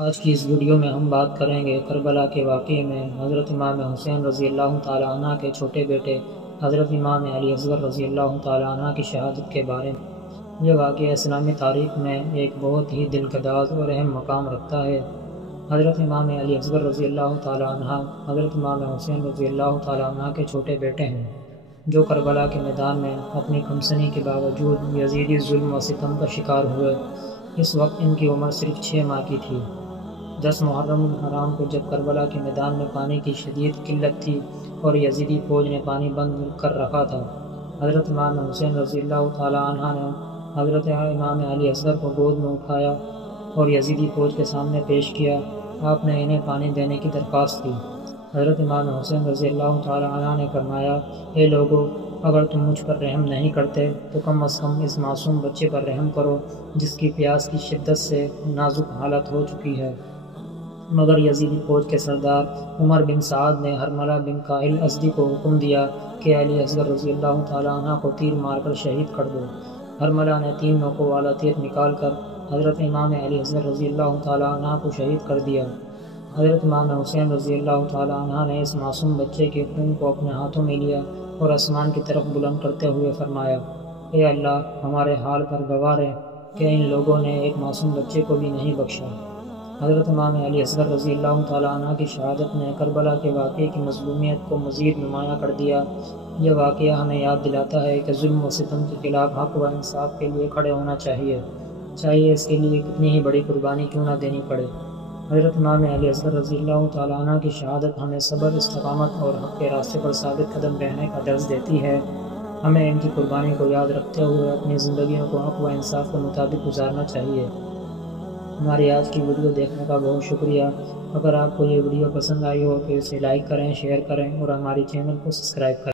آج کی اس ویڈیو میں ہم بات کریں گے کربلا کے واقعے میں حضرت امام حسین رضی اللہ تعالیٰ عنہ کے چھوٹے بیٹے حضرت امام علی اصغر رضی اللہ تعالیٰ عنہ کی شہادت کے بارے میں۔ یہ واقعہ اسلامی تاریخ میں ایک بہت ہی دلکداز اور اہم مقام رکھتا ہے۔ حضرت امام علی اصغر رضی اللہ تعالیٰ عنہ حضرت امام حسین رضی اللہ تعالیٰ عنہ کے چھوٹے بیٹے ہیں، جو کربلا کے میدان میں اپنی کمسنی کے باوجود یزیدی ظلم و ستم کا شکار ہوئے۔ اس وقت ان کی عمر صرف 6 ماہ کی تھی۔ 10 محرم الحرام کو جب کربلا کے میدان میں پانی کی شدید قلت تھی اور یزیدی فوج نے پانی بند کر رکھا تھا، حضرت امام حسین رضی اللہ تعالیٰ عنہ نے حضرت امام علی اصغر کو گود میں اٹھایا اور یزیدی فوج کے سامنے پیش کیا۔ آپ نے انہیں پانی دینے کی درخواست کی۔ حضرت امام حسین رضی اللہ تعالیٰ عنہ نے فرمایا، اے لوگو، اگر تم مجھ پر رحم نہیں کرتے تو کم از کم اس معصوم بچے پر رحم کرو جس کی پیاس کی شدت سے نازک حالت ہو چکی ہے۔ مگر یزیدی فوج کے سردار عمر بن سعد نے حرملہ بن قائل ازدی کو حکم دیا کہ علی اصغر رضی اللہ تعالیٰ عنہ کو تیر مار کر شہید کر دو۔ حرملہ نے 3 نوکوں والا تیر نکال کر حضرت امام علی اصغر رضی اللہ تعالیٰ عنہ کو شہید کر دیا۔ حضرت امام حسین رضی اللہ تعالیٰ عنہ نے اس معصوم بچے کے خون کو اپنے ہاتھوں میں لیا اور آسمان کی طرف بلند کرتے ہوئے فرمایا، اے اللہ، ہمارے حال پر گواہ رہ کہ ان لوگوں نے ایک معصوم بچے کو بھی نہیں بخشا۔ حضرت امام علی اصغر رضی اللہ تعالیٰ عنہ کی شہادت نے کربلا کے واقعے کی مظلومیت کو مزید نمایاں کر دیا۔ یہ واقعہ ہمیں یاد دلاتا ہے کہ ظلم و ستم کے خلاف حق و انصاف کے لیے کھڑے ہونا چاہیے اس کے لیے کتنی ہی بڑی قربانی کیوں نہ دینی پڑے۔ حضرت امام علی اصغر رضی اللہ تعالیٰ عنہ کی شہادت ہمیں صبر، استقامت اور حق کے راستے پر ثابت قدم رہنے کا درس دیتی ہے۔ ہمیں ان کی قربانی کو یاد رکھتے ہوئے اپنی زندگیوں کو حق و انصاف کے مطابق گزارنا چاہیے۔ ہماری آج کی ویڈیو دیکھنے کا بہت شکریہ۔ اگر آپ کو یہ ویڈیو پسند آئی ہو تو اسے لائک کریں، شیئر کریں اور ہماری چینل کو سبسکرائب کریں۔